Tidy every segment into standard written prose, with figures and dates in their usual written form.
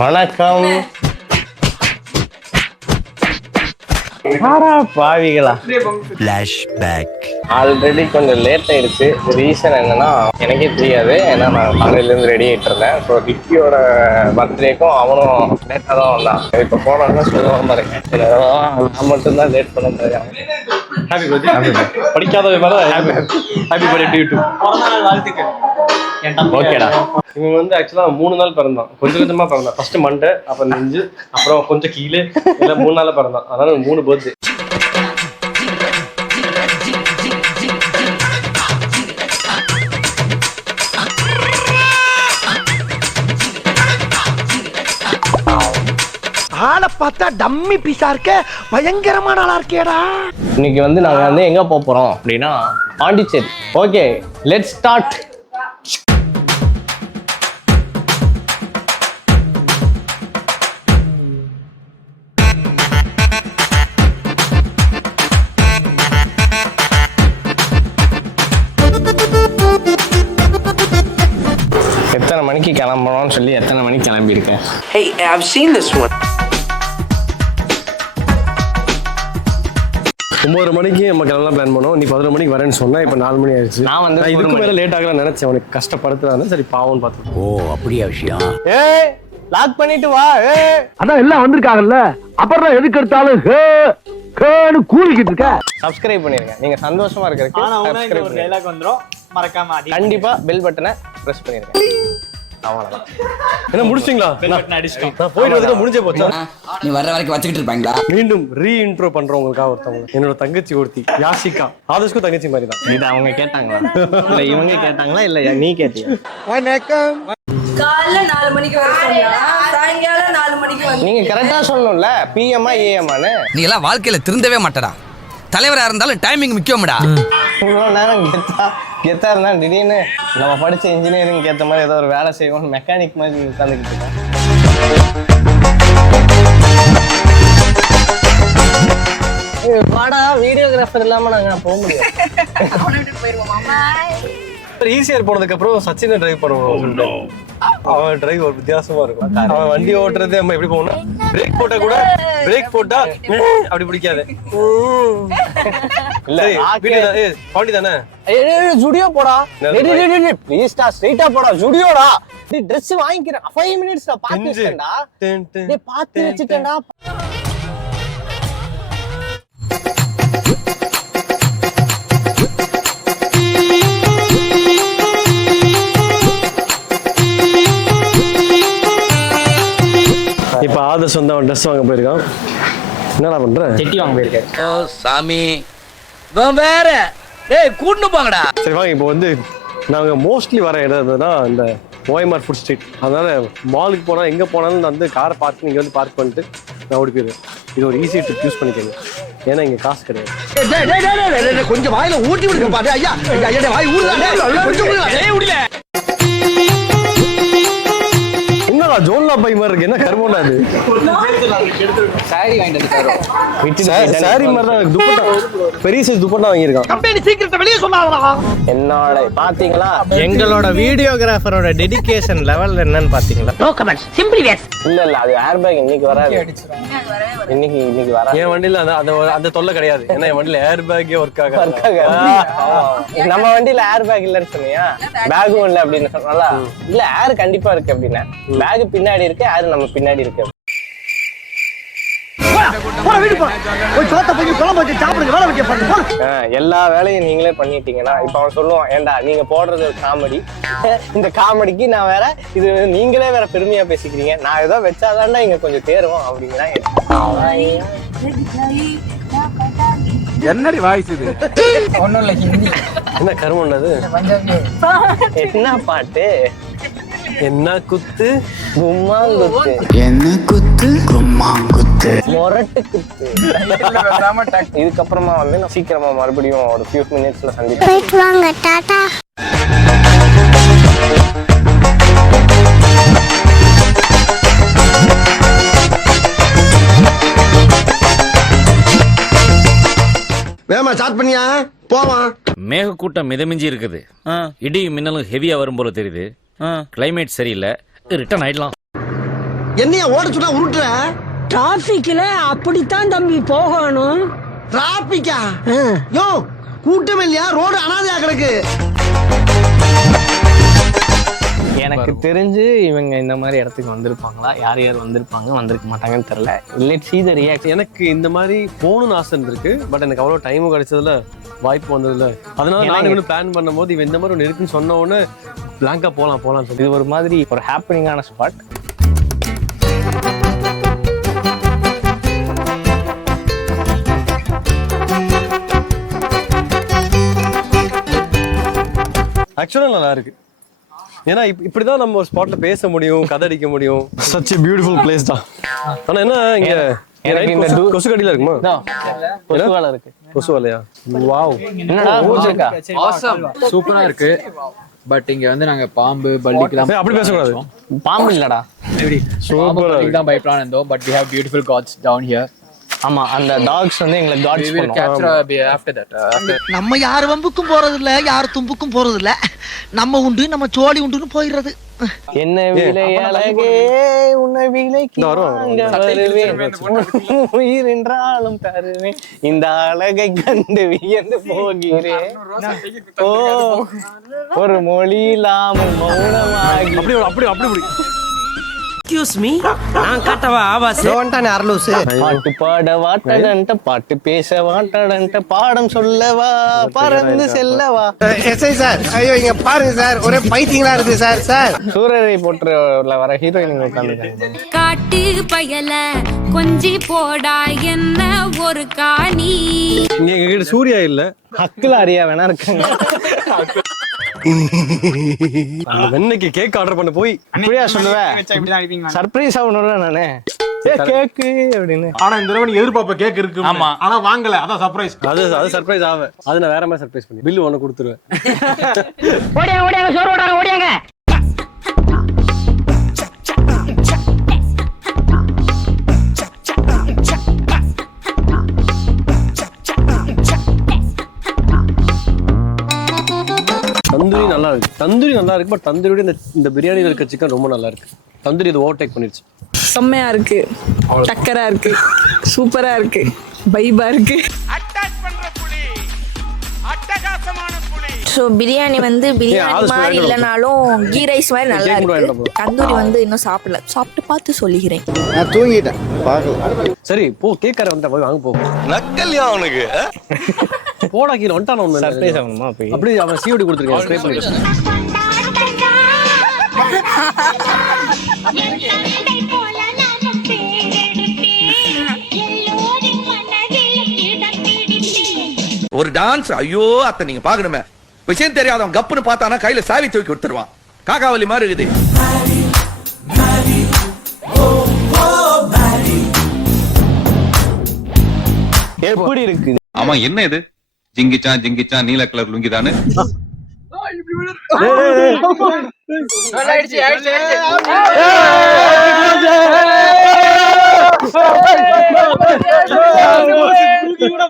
வணக்கம். பாவிகளா. ஆல்ரெடி கொஞ்சம் லேட் ஆயிடுச்சு. ரீசன் என்னன்னா எனக்கே தெரியாது. ஏன்னா நான் காலையிலேருந்து ரெடி ஆகிட்டு இருந்தேன். ஸோ விக்கியோட பர்த்டேக்கும் அவனும் லேட்டாக தான் வந்தான். இப்போ போனோம்னா சொல்லுவான் பாருங்க, நான் மட்டும்தான் லேட் பண்ண முடியும். Happy birthday. படிக்காத ஹாப்பி பர்த்டே டு யூ. வாழ்த்துக்கள். ஓகேடா. இவன் வந்து ஆக்சுவலா 3 நாள் பிறந்தான். கொஞ்சம் கொஞ்சமா பிறந்தான். ஃபர்ஸ்ட் மண்டே, அப்புறம் நெஞ்சு, அப்புறம் கொஞ்சம் கீழே, இல்ல 3 நாள்ல பிறந்தான். அதனால 3 பர்த்டே. ஆளை பார்த்தா டம்மி பீஸா இருக்க, பயங்கரமான ஆளா இருக்கேடா. இன்னைக்கு வந்து நாங்க வந்து எங்க போறோம் அப்படின்னா பாண்டிச்சேரி. Okay, let's start. எத்தனை மணிக்கு கிளம்பணும்னு சொல்லி எத்தனை மணிக்கு கிளம்பியிருக்கேன். Hey, I've seen this one. 9 மணிக்கு நம்ம கிளம்பலாம் பிளான் பண்ணோம். நீ 11 மணிக்கு வரேன்னு சொன்னா இப்போ 4 மணி ஆயிடுச்சு. நான் வந்து இதுக்கு மேல லேட் ஆகலாம் நினைச்சேன். உனக்கு கஷ்டப்படுத்துறாங்க, சரி பாவம்னு பார்த்தேன். ஓ அப்படியா விஷயம். ஏய், லாக் பண்ணிட்டு வா. அதான் எல்லாம் வந்திருக்காங்கல்ல, அப்புறம் எதுக்கு எடுத்தாலும் கூலிக்கிட்டு இருக்க. சப்ஸ்கிரைப் பண்ணிருங்க. நீங்க சந்தோஷமா இருக்கிறதுக்கு சப்ஸ்கிரைப் பண்ணுங்க. டைலாக் வந்துரும், மறக்காம கண்டிப்பா பெல் பட்டனை பிரஸ் பண்ணிருங்க. அவ்வளவுதான். என்ன முடிச்சிங்களா? பட்டன் அடிச்சிட்டோம். நான் போயிட்டு வரதுக்கு முடிஞ்சே போச்சா? நீ வர்ற வரைக்கும் வச்சுக்கிட்டு இருப்பாங்களா? மீண்டும் ரீஇன்ட்ரோ பண்றவங்களுக்காக ஒருத்தவங்க, என்னோட தங்கச்சி ஒருத்தி யாஷிகா. ஆதர்ஷ்க்கும் தங்கச்சி மாதிரி தான். இது அவங்க கேட்டாங்களா இல்ல இவங்க கேட்டாங்களா இல்ல நீ கேட்டியா? வணக்கம். காலைல 4 மணிக்கு வர சொன்னா சாயங்காலம் 4 மணிக்கு வந்து நீங்க கரெக்டா சொல்லணும்ல, பிஎம்ஆ ஏஎம்ஆன்னு. நீ எல்லாம் வாழ்க்கையில திருந்தவே மாட்டடா. தலைவரா இருந்தாலும் டைமிங் முக்கியம்டா. இவ்வளோ நேரம் கெத்தா இருந்தா திடீர்னு நம்ம படிச்ச இன்ஜினியரிங் ஏற்ற மாதிரி ஏதோ ஒரு வேலை செய்வோம், மெக்கானிக் மாதிரி உட்காந்துக்கிட்டு இருக்கோம். வாடா, வீடியோகிராஃபர் இல்லாம நாங்க போக முடியும். ஈஸியர் போனதுக்கு அப்புறம் சச்சினை டிரைவ் பண்ணுவோம். அவன் டிரைவ் ஒரு வித்தியாசமா இருக்கும். அவன் வண்டி ஓட்டுறது நம்ம எப்படி போகணும், பிரேக் போட்டா கூட பிரேக் போட்டா அப்படி பிடிக்காது. இல்ல பாண்டி தானே. ஜுடியோ போடா, ப்ளீஸ்டா, ஸ்ட்ரைட்டா போடா, ஜுடியோடா. நீ ட்ரெஸ் வாங்கிக்கிறேன் 5 மினிட்ஸ்ல பாத்து வச்சிட்டேன்டா. டேய் பாத்து வச்சிட்டேன்டா. இப்ப ஆதர்ஷ் வந்து அவன் ட்ரெஸ் வாங்க போயிருக்கான். என்னடா பண்ற? செட்டி வாங்க போயிருக்காரு. ஓ சாமி, வேற டேய் கூட்டு போங்கடா. சரி வாங்க. இப்போ வந்து நாங்க மோஸ்ட்லி வர இடம் எதுனா இந்த ஓஎம்ஆர் ஃபுட் ஸ்ட்ரீட். அதனால மாலுக்கு போனா எங்க போனாலும் நான் வந்து காரை பார்த்து இங்க வந்து பார்க் பண்ணிட்டு நான் ஓடி போயிடுவேன். இது ஒரு ஈஸி ட்ரிப் யூஸ் பண்ணிக்கோங்க. ஏன்னா இங்க காசு கிடையாது. கொஞ்சம் வாயில ஊட்டி விடுங்க பாரு. ஐயா ஐயா வாய் ஊடுறானே, கொஞ்சம் ஊடுடா. என்னடா ஜோன்லா பை மாதிரி இருக்கு. என்ன கர்மம்டா அது? சாரி வாங்கிட்டு சாரி மாதிரி தான் துப்பட்டா, பெரிய சைஸ் துப்பட்டா வாங்கியிருக்கான். கம்பெனி சீக்கிரத்தை வெளியே சொன்னாங்களா? என்னோட பாத்தீங்களா, எங்களோட வீடியோகிராஃபரோட டெடிகேஷன் லெவல் என்னன்னு பாத்தீங்களா? No comments, simply yes. இல்ல அது ஏர் பேக் இன்னைக்கு வராது. இன்னைக்கு வராது. என் வண்டியில அந்த தொல்லை கிடையாது. ஏன்னா என் வண்டியில ஏர் பேக்கே ஒர்க் ஆகாது. நம்ம வண்டியில ஏர் பேக் இல்லன்னு சொன்னியா, பேக்கும் இல்ல அப்படின்னு சொன்னால, இல்ல ஏர் கண்டிப்பா இருக்கு அப்படின்னா. பேக் பின்னாடி இருக்கு, ஏர் நம்ம பின்னாடி இருக்கு. எல்லா வேலையும் நீங்களே பண்ணிட்டீங்கன்னா இப்ப அவன் சொல்லுவான், ஏண்டா நீங்க போடுறது ஒரு காமெடி, இந்த காமெடிக்கு நான் வேற இது நீங்களே வேற பெருமையா பேசிக்கிறீங்க, நான் ஏதோ வச்சாதான்டா இங்க கொஞ்சம் தேருவோம் அப்படிங்கிறா. என்னடி வாய்ஸ் இது? ஒண்ணும் இல்ல, ஹிந்தி. என்ன கர்மம் அது? என்ன பாட்டு? என்ன குத்து கும்மாங்குத்து, என்ன குத்து கும்மாங்குத்து, மொரட்டு குத்து. இதுக்கப்புறமா வந்து நான் சீக்கிரமா மறுபடியும் ஒரு few minutesல சந்திப்பேன். டாடா. வேமா ஸ்டார்ட் பண்ணியா போவான். மேகக்கூட்டம் மிதமிஞ்சி இருக்குது. இடி மின்னலும் ஹெவியா வரும் போல தெரியுது. கிளைமேட் சரியில்லை, ரிட்டர்ன் ஆயிடலாம். என்னைய ஓட சொன்னா உருட்டுற? டிராபிக்ல அப்படித்தான் தம்பி போகணும். டிராபிக்கா? யோ கூட்டம் இல்லையா? ரோடு அனாதையா கிடக்கு. எனக்கு தெரிஞ்சு இவங்க இந்த மாதிரி இடத்துக்கு வந்திருப்பாங்களா, யார் யார் வந்திருப்பாங்க வந்திருக்க மாட்டாங்கன்னு தெரியல. Let's see the reaction. எனக்கு இந்த மாதிரி போகணும்னு ஆசை இருந்திருக்கு. பட் எனக்கு அவ்வளோ டைமும் கிடைச்சதுல, வாய்ப்பு வந்ததுல, அதனால நான் இவனு பிளான் பண்ணும் போது இவன் இந்த மாதிரி ஒன்று இருக்குன்னு சொன்ன உடனே பிளாங்கா போகலாம் சொல்லி இது ஒரு மாதிரி ஒரு ஹாப்பனிங்கான ஸ்பாட். ஆக்சுவலாக நல்லா இருக்கு. ஏன்னா இப்படிதான் நம்ம ஒரு ஸ்பாட்ல பேச முடியும், கதை அடிக்க முடியும். சச் பியூட்டிஃபுல் பிளேஸ் தான். ஆனா என்ன இங்க எனக்கு இந்த கொசு கடியில இருக்குமா? கொசுவால இருக்கு. கொசுவாலையா? வாவ், என்னடா ஊர்ச்சிருக்கா? சூப்பரா இருக்கு. பட் இங்க வந்து நாங்க பாம்பு பல்லிக்கு அப்படி பேசக்கூடாது. பாம்பு இல்லடா, சூப்பர் தான் பயப்படாம இருந்தோம். But we have beautiful gods down here. ஆமா, அந்த டாக்ஸ் வந்து எங்களை God's We will capture after that. நம்ம யார் வம்புக்கும் போறது இல்ல, யார் தும்புக்கும் போறது இல்ல. நம்ம உண்டு, நம்ம சோழி உண்டுன்னு போயிடுறது. என்ன விலை அழகே, உன்னை விலைக்கு வாங்க வருவேன், உயிர் என்றாலும் தருவேன், இந்த அழகை கண்டு வியந்து போகிறேன். ஓ, ஒரு மொழி இல்லாமல் மௌனமாகி. அப்படி அப்படி அப்படி அப்படி எக்ஸ்கியூஸ் மீ, நான் காட்டவா ஆவாஸ்? பாட்டு பாட வாட்டடன்ட்ட, பாட்டு பேச வாட்டடன்ட்ட, பாடம் சொல்லவா பறந்து செல்லவா. எஸ்ஐ சார், ஐயோ இங்க பாருங்க சார், ஒரே பைத்தியங்களா இருக்கு சார். சார் சூரரை போட்டுல வர ஹீரோயின் உட்காந்துருக்காங்க. காட்டு பயல கொஞ்சி போடா என்ன ஒரு காணி. இங்க எங்ககிட்ட சூர்யா இல்ல, அக்குல அறியா வேணா இருக்காங்க. வெண்ணைக்கு கேக் ஆர்டர் பண்ண போய் அப்படியா சொல்லுவேன், சர்ப்ரைஸ் ஆகணும் நானே கேக்கு அப்படின்னு. ஆனா இந்த தடவை நீ எதிர்பார்ப்ப கேக் இருக்கு. ஆமா, ஆனா வாங்கல, அதான் சர்ப்ரைஸ். அது சர்ப்ரைஸ் ஆவேன். அது நான் வேற மாதிரி சர்ப்ரைஸ் பண்ணி பில்லு ஒண்ணு கொடுத்துருவேன். ஓடியாங்க ஓடியாங்க, சோறு ஓடாங்க ஓடியாங்க. தந்தூரி நல்லா இருக்கு, தந்தூரி நல்லா இருக்கு. பட் தந்தூரியோட இந்த பிரியாணியில் இருக்க சிக்கன் ரொம்ப நல்லா இருக்கு. தந்தூரி இது ஓவர்டேக் பண்ணிருச்சு. செம்மையா இருக்கு, டக்கரா இருக்கு, சூப்பரா இருக்கு, வைபா இருக்கு. ஸோ பிரியாணி வந்து பிரியாணி மாதிரி இல்லைனாலும் கீ ரைஸ் மாதிரி நல்லா இருக்கு. தந்தூரி வந்து இன்னும் சாப்பிடல, சாப்பிட்டு பார்த்து சொல்லிக்கிறேன். நான் தூங்கிட்டேன், பார்க்கலாம். சரி போ, கேக் கடை வந்தா போய் வாங்க போ. நக்கல்யா அவனுக்கு போடா கீழே வந்துட்டான ஒண்ணு. சர்ப்ரைஸ் ஆகணுமா? போய் அப்படி அவன் சிஓடி கொடுத்துருக்கான், ஸ்ப்ரே பண்ணிட்டு. ஒரு டான்ஸ், ஐயோ அத்தை நீங்க பாக்கணுமே. விஷயம் தெரியாதவன் கப்புன்னு பார்த்தானா கையில சாவி தூக்கி கொடுத்துருவான். காக்காவலி மாதிரி இருக்குது. எப்படி இருக்கு? ஆமா, என்ன இது ஜிங்கிச்சா நீல கலர் லுங்கி தானே?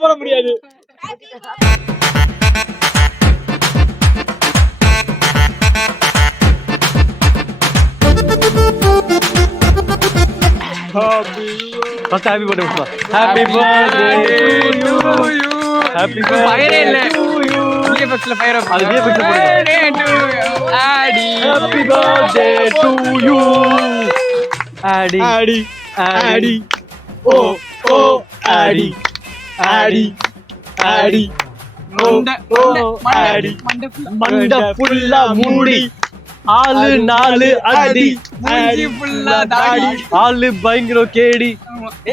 போட முடியாது. First happy birthday Uma. Happy birthday to you. Happy birthday to you. VFXல ஃபயர் அப். அது VFXல போடுங்க. ஆடி. Happy birthday to you. ஆடி ஆடி ஆடி ஓ ஓ ஆடி ஆடி ஆடி ஆடி மண்ட ஃபுல்லா மூடி, ஆளு நாலு அடி, மூஞ்சி ஃபுல்லா தாடி, ஆளு பயங்கர கேடி.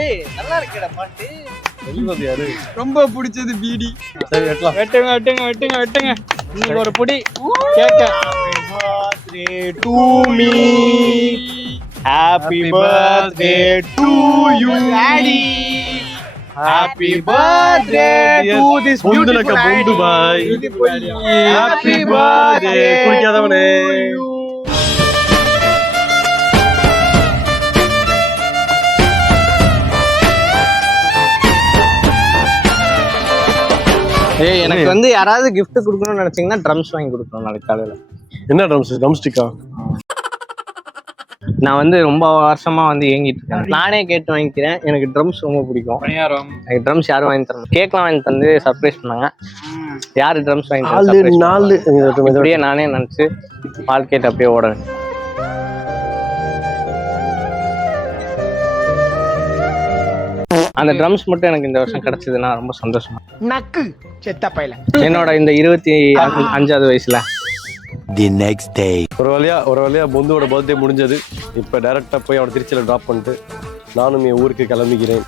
ஏய் நல்லா இருக்குடா பாட்டு. சொல்றது யாரு? ரொம்ப பிடிச்சது பீடி. சரி வெட்டலாம். வெட்டுங்க வெட்டுங்க வெட்டுங்க வெட்டுங்க. இன்னைக்கு ஒரு புடி கேக்க. To me, happy birthday to you daddy, happy birthday to this பொந்துலக்க பொந்து பாய். Happy birthday குடிக்காதவனே. ஏய், எனக்கு வந்து யாராவது gift கொடுக்கணும்னு நினைச்சீங்கன்னா ட்ரம்ஸ் வாங்கி கொடுக்கணும் நாளைக்கு காலையில. என்ன ட்ரம்ஸ்? ட்ரம் ஸ்டிக்கா? நான் வந்து ரொம்ப வருஷமா வந்து ஏங்கிட்டு இருக்கேன். நானே கேட்டு வாங்கிக்கிறேன். எனக்கு ட்ரம்ஸ் ரொம்ப பிடிக்கும். பணியாரம் எனக்கு ட்ரம்ஸ் யாரும் வாங்கி தரணும். கேக்லாம் வாங்கி தந்து சர்ப்ரைஸ் பண்ணாங்க. யாரு ட்ரம்ஸ் வாங்கி நாலு அப்படியே நானே நினச்சி வாழ்க்கையிட்ட அப்படியே ஓட வேண்டியது. அந்த ட்ரம்ஸ் மட்டும் எனக்கு இந்த வருஷம் கிடைச்சதுன்னா ரொம்ப சந்தோஷமா. நக்கு செத்த பையல என்னோட இந்த 25வது வயசுல ஒரு வழியா பொந்துவோட பர்த்டே முடிஞ்சது. இப்போ டைரக்டா போய் அவனை திருச்சியில டிராப் பண்ணிட்டு நானும் என் ஊருக்கு கிளம்பிக்கிறேன்.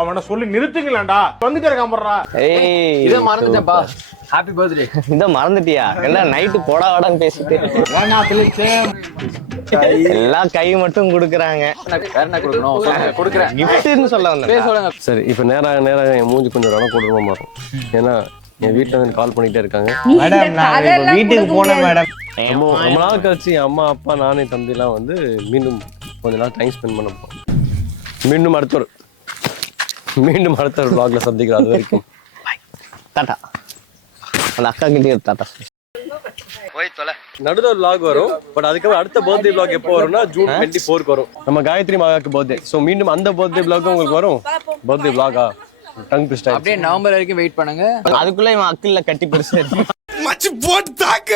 அவனை சொல்லி நிறுத்துங்களேன்டா வந்துட்டு இருக்கான். ஏய் இதை மறந்துட்டேன்ப்பா. Happy birthday. இதை மறந்துட்டியா? என்ன நைட்டு போடா வாடான்னு பேசிட்டு எல்லாம் கை மட்டும் கொடுக்குறாங்க. வேற என்ன கொடுக்கணும்? கொடுக்குறேன். கிஃப்ட்னு சொல்ல வந்தேன். சரி, இப்போ நேராக என் மூஞ்சி கொஞ்சம் இடம் கொடுமா மாறும். ஏன்னா என் வீட்டில் வந்து கால் பண்ணிட்டே இருக்காங்க. மேடம் நான் இப்போ வீட்டுக்கு போனேன் மேடம். ரொம்ப நாள் கழிச்சு என் அம்மா அப்பா நானே தம்பிலாம் வந்து மீண்டும் கொஞ்ச நாள் டைம் ஸ்பெண்ட் பண்ண போகிறோம். மீண்டும் அடுத்த ஒரு vlogல சந்திக்கிறோம். அது வரைக்கும் டாடா. அந்த அக்கா கிட்டே டாடா. நடுவில் ஒரு vlog வரும். பட் அதுக்கப்புறம் அடுத்த பர்த்டே vlog எப்போ வரும்னா ஜூன் 24 வரும். நம்ம காயத்ரி மாகாக்கு பர்த்டே. ஸோ மீண்டும் அந்த பர்த்டே vlog உங்களுக்கு வரும். பர்த்டே vlog-ஆ டங் ட்விஸ்ட் அப்படியே நவம்பர் வரைக்கும் வெயிட் பண்ணுங்க. அதுக்குள்ள இவன் அக்கில்ல கட்டி பெருசா மச்சி போட்டு தாக்க